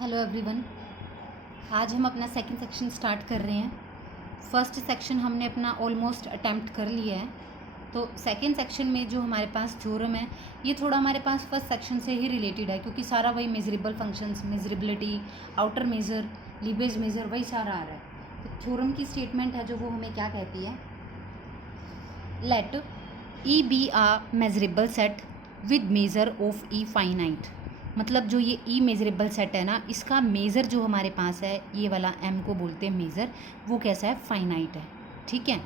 Hello everyone. आज हम अपना सेकंड सेक्शन स्टार्ट कर रहे हैं। फर्स्ट सेक्शन हमने अपना ऑलमोस्ट अटेम्प्ट कर लिया है। तो सेकंड सेक्शन में जो हमारे पास थ्योरम है ये थोड़ा हमारे पास फर्स्ट सेक्शन से ही रिलेटेड है, क्योंकि सारा वही measurable functions, measurability, outer measure, Lebesgue measure, वही सारा आ रहा है। तो थ्योरम की स्टेटमेंट है जो वो हमें क्या कहती है, let E be a measurable set with measure of E finite. मतलब जो ये ई मेजरेबल सेट है ना, इसका मेज़र जो हमारे पास है, ये वाला एम को बोलते हैं मेज़र, वो कैसा है, फाइनाइट है। ठीक है।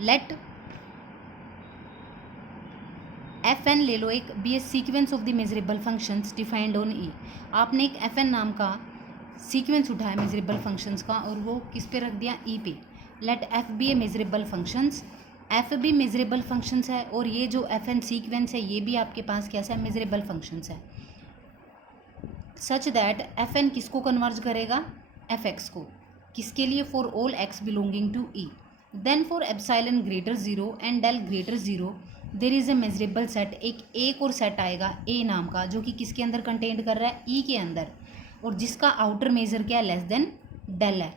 लेट एफ एन ले लो, एक be a sequence of the measurable functions defined on E. आपने एक एफ एन नाम का सीक्वेंस उठाया मेजरेबल फंक्शंस का और वो किस पे रख दिया, ई पे। लेट एफ बी ए मेजरेबल फंक्शंस, एफ भी मेजरेबल फंक्शंस है और ये जो एफ एन सीक्वेंस है ये भी आपके पास कैसा है, मेजरेबल फंक्शंस है। सच दैट एफ एन किसको कन्वर्ज करेगा, एफ एक्स को। किसके लिए, for all x belonging to E. Then for epsilon greater zero and del greater zero there is a measurable set. एक और सेट आएगा ए नाम का, जो कि किसके अंदर कंटेंट कर रहा है, ई के अंदर, और जिसका आउटर मेजर क्या है, लेस देन डेल है।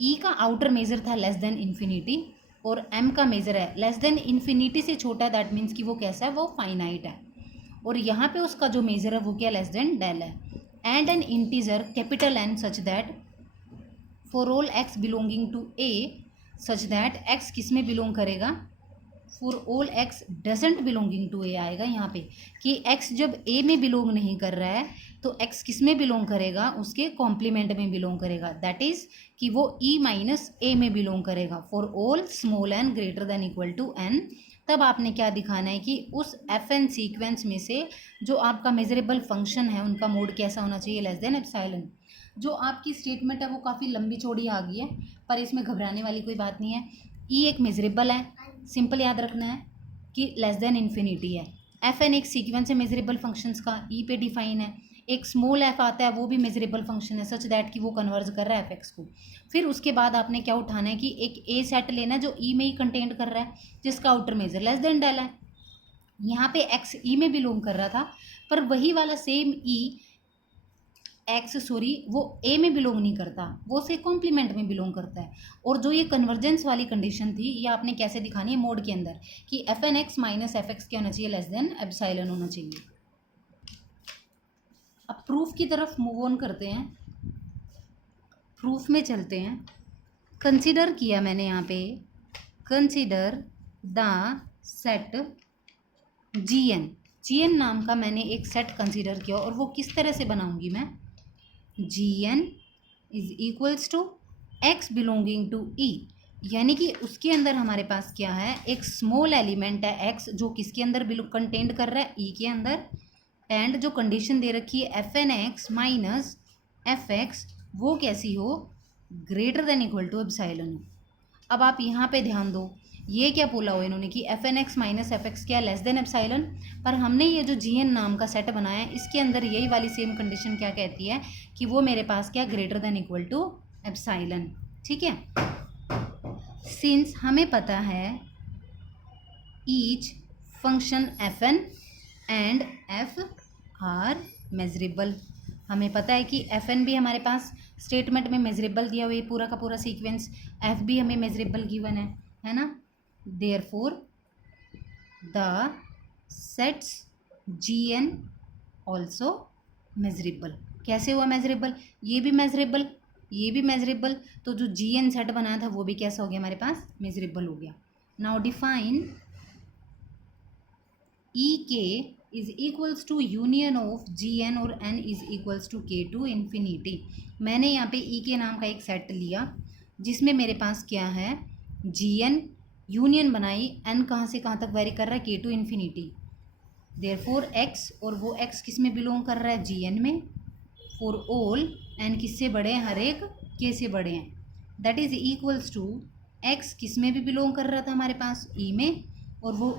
ई का आउटर मेजर था लेस देन इन्फिनिटी और एम का मेजर है लेस देन इन्फिनिटी से छोटा, दैट मीन्स कि वो कैसा है, वो फाइनाइट है। और यहाँ पे उसका जो मेजर है वो क्या, लेस देन डेल है। And an integer capital N such that for all x belonging to A, such that X किस में बिलोंग करेगा, for all X doesn't belonging to A आएगा यहाँ पे, कि एक्स जब ए में बिलोंग नहीं कर रहा है तो एक्स किस में बिलोंग करेगा, उसके कॉम्प्लीमेंट में बिलोंग करेगा, दैट इज कि वो ई माइनस ए में बिलोंग करेगा for all small N greater than equal to n. तब आपने क्या दिखाना है कि उस एफ एन सीक्वेंस में से जो आपका मेजरेबल फंक्शन है उनका मोड कैसा होना चाहिए, लेस देन एप्सिलॉन। जो आपकी स्टेटमेंट है वो काफ़ी लंबी चौड़ी आ गई है, पर इसमें घबराने वाली कोई बात नहीं है। ई एक मेजरेबल है, सिंपल याद रखना है कि लेस देन इन्फिनिटी है। एफ एन एक सीक्वेंस है मेजरेबल फंक्शंस का, ई पे डिफाइन है। एक स्मॉल एफ आता है वो भी मेजरेबल फंक्शन है, सच दैट कि वो कन्वर्ज कर रहा है एफ एक्स को। फिर उसके बाद आपने क्या उठाना है कि एक ए सेट लेना है जो ई में ही कंटेंट कर रहा है, जिसका outer measure less than del है। यहाँ पे एक्स ई में बिलोंग कर रहा था, पर वही वाला सेम ई वो ए में बिलोंग नहीं करता, वो से कॉम्प्लीमेंट में बिलोंग करता है। और जो ये कन्वर्जेंस वाली कंडीशन थी ये आपने कैसे दिखानी है, मोड के अंदर, कि F N x minus F x क्या होना चाहिए, लेस देन एप्सिलॉन होना चाहिए। अब प्रूफ की तरफ मूव ऑन करते हैं, प्रूफ में चलते हैं। कंसिडर किया मैंने यहाँ पे, consider the set G N नाम का मैंने एक सेट कंसिडर किया, और वो किस तरह से बनाऊंगी मैं, G n is equals to x belonging to E, यानी कि उसके अंदर हमारे पास क्या है, एक स्मॉल एलिमेंट है एक्स जो किसके अंदर कंटेंट कर रहा है, ई के अंदर। एंड जो कंडीशन दे रखी है F N x minus F X, वो कैसी हो, greater than equal to epsilon. अब आप यहाँ पे ध्यान दो, ये क्या बोला हुआ इन्होंने कि F N x minus F x क्या, लेस देन एप्सिलॉन। पर हमने ये जो जी एन नाम का सेट बनाया है इसके अंदर यही वाली सेम कंडीशन क्या कहती है, कि वो मेरे पास क्या, greater than equal to epsilon. ठीक है। सिंस हमें पता है each function F N and F R measurable, हमें पता है कि एफ एन भी हमारे पास स्टेटमेंट में मेजरेबल दिया हुआ है, पूरा का पूरा सीक्वेंस, एफ भी हमें मेजरेबल गिवन है ना। Therefore the sets G N also measurable. कैसे हुआ मेजरेबल, ये भी मेजरेबल, ये भी मेजरेबल, तो जो जी एन सेट बनाया था वो भी कैसा हो गया हमारे पास, मेजरेबल हो गया। Now define E K is equals to union of G N और N is equals to K to infinity. मैंने यहाँ पे ई के नाम का एक सेट लिया जिसमें मेरे पास क्या है, जी एन यूनियन बनाई, एन कहाँ से कहाँ तक वेरी कर रहा है, के टू इन्फिनिटी। देयरफॉर एक्स, और वो एक्स किस में बिलोंग कर रहा है, जी एन में, फॉर ऑल एन किससे बड़े हैं, हर एक के से बड़े हैं, that is equals to X किस में भी बिलोंग कर रहा था हमारे पास, ई में, और वो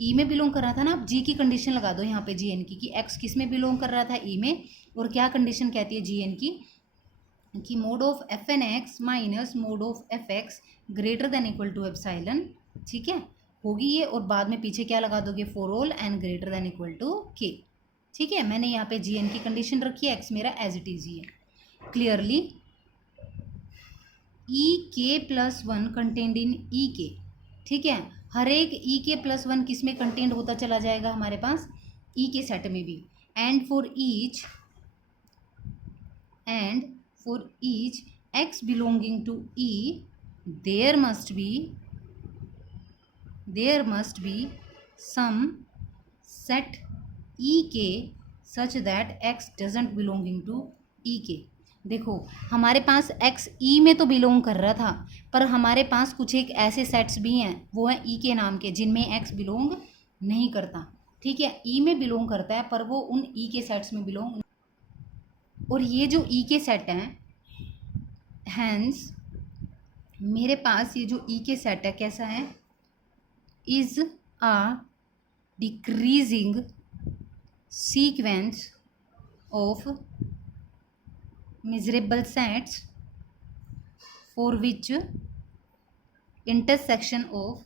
ई में बिलोंग कर रहा था ना। अब जी की कंडीशन लगा दो यहाँ पे जी एन की, कि एक्स किस में बिलोंग कर रहा था, ई में, और क्या कंडीशन कहती है जी एन की, कि mod of F N x minus mod of F X greater than equal to epsilon. ठीक है, होगी ये, और बाद में पीछे क्या लगा दोगे, for all N greater than equal to K. ठीक है, मैंने यहाँ पे जी एन की कंडीशन रखी है, एक्स मेरा एज इट इज ही है। क्लियरली ई के प्लस वन कंटेंड इन ई के, ठीक है, हर एक ई के प्लस वन किस में कंटेंड होता चला जाएगा हमारे पास, ई के सेट में भी। And for each x belonging to E there must be some set E k such that x doesn't belonging to E k. देखो हमारे पास एक्स ई में तो बिलोंग कर रहा था, पर हमारे पास कुछ एक ऐसे सेट्स भी हैं, वो हैं ई के नाम के, जिनमें एक्स बिलोंग नहीं करता। ठीक है, ई में बिलोंग करता है पर वो उन ई के सेट्स में बिलोंग, और ये जो ई के सेट हैं, हैंस मेरे पास ये जो ई के सेट है कैसा है, is a decreasing sequence of miserable sets for which intersection of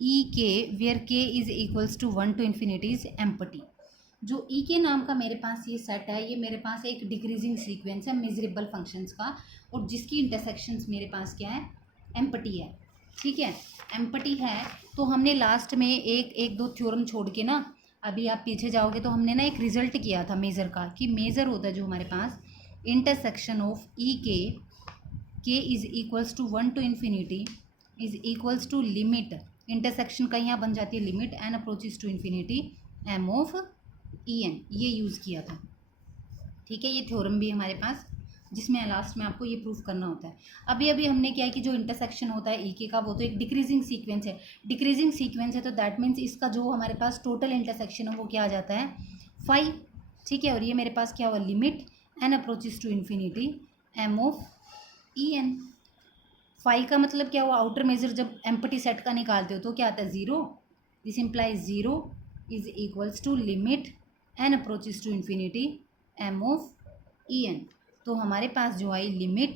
e k where k is equals to 1 to infinity is empty। जो e के नाम का मेरे पास ये सेट है, ये मेरे पास एक डिक्रीजिंग सीक्वेंस है मिजरेबल फंक्शंस का, और जिसकी इंटरसेक्शंस मेरे पास क्या है, एम्प्टी है। ठीक है, एम्प्टी है, तो हमने लास्ट में एक दो थ्योरम छोड़ के ना, अभी आप पीछे जाओगे तो हमने ना एक रिजल्ट किया था मेज़र का, कि मेज़र होता है जो हमारे पास intersection of E K is equals to 1 to infinity is equals to limit, intersection का यहाँ बन जाती है limit N approaches to infinity M of E N, ये यूज़ किया था। ठीक है, ये थ्योरम भी हमारे पास, जिसमें लास्ट में आपको ये प्रूफ करना होता है। अभी हमने क्या है कि जो इंटरसेक्शन होता है ई के का, वो तो एक डिक्रीजिंग सीक्वेंस है, डिक्रीजिंग सीक्वेंस है, तो दैट मीन्स इसका जो हमारे पास टोटल इंटरसेक्शन है वो क्या आ जाता है, 5। ठीक है, और ये मेरे पास क्या हुआ, limit N approaches to infinity M of E n. 5 का मतलब क्या हुआ, आउटर मेजर जब एम्प्टी सेट का निकालते हो तो क्या आता है, 0। This implies 0 is equals to limit N approaches to infinity M of E n. तो हमारे पास जो आई limit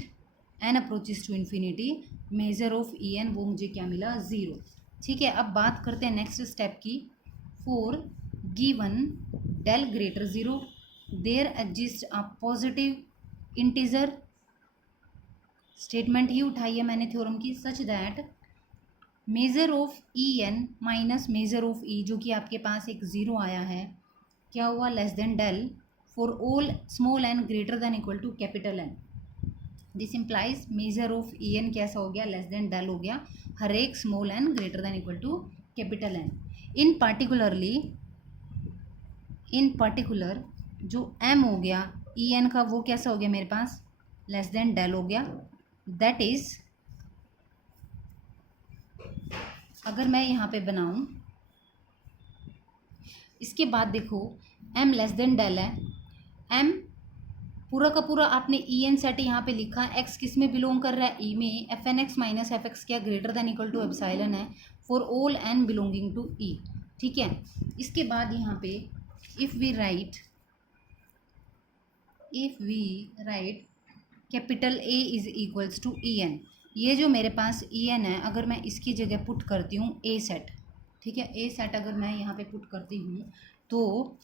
N approaches to infinity measure of E n, वो मुझे क्या मिला, 0। ठीक है, अब बात करते हैं नेक्स्ट स्टेप की। For given del greater 0 there exist a positive integer, statement ही उठाई है मैंने थ्योरम की, such that measure of E n minus measure of E, जो कि आपके पास एक 0 आया है, क्या हुआ, less than del for all small N greater than equal to capital N. This implies measure of E N कैसा हो गया, लेस देन डेल हो गया, हर एक small N greater than equal to capital N. In particular जो M हो गया ई एन का, वो कैसा हो गया मेरे पास, लेस देन डेल हो गया। दैट इज, अगर मैं यहाँ पे बनाऊँ, इसके बाद देखो एम लेस देन डेल है, एम पूरा का पूरा आपने ई एन सेट यहाँ पे लिखा, एक्स किस में बिलोंग कर रहा है, ई में, f N x minus F x क्या greater than equal to epsilon है for all n belonging to E. ठीक है, इसके बाद यहाँ पे if we write capital A is equals to E N, ये जो मेरे पास ई एन है, अगर मैं इसकी जगह पुट करती हूँ ए सेट, ठीक है, ए सेट अगर मैं यहाँ पे पुट करती हूँ तो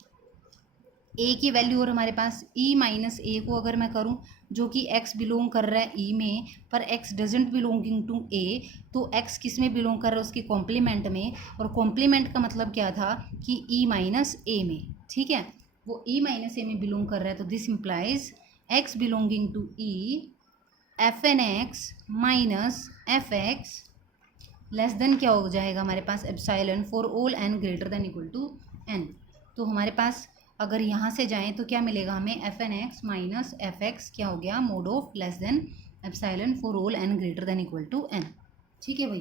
ए की वैल्यू, और हमारे पास ई माइनस ए को अगर मैं करूं, जो कि एक्स बिलोंग कर रहा है ई में, पर एक्स डजेंट बिलोंगिंग टू ए, तो एक्स किस में बिलोंग कर रहा है, उसके कॉम्प्लीमेंट में, और कॉम्प्लीमेंट का मतलब क्या था कि ई माइनस ए में। ठीक है, वो ई माइनस ए में बिलोंग कर रहा है, तो this implies x belonging to E f N x minus F x less than क्या हो जाएगा हमारे पास, epsilon for all N greater than equal to N. तो हमारे पास अगर यहाँ से जाएं तो क्या मिलेगा हमें, F N x minus F x क्या हो गया, mod of less than epsilon for all N greater than equal to N. ठीक है भाई।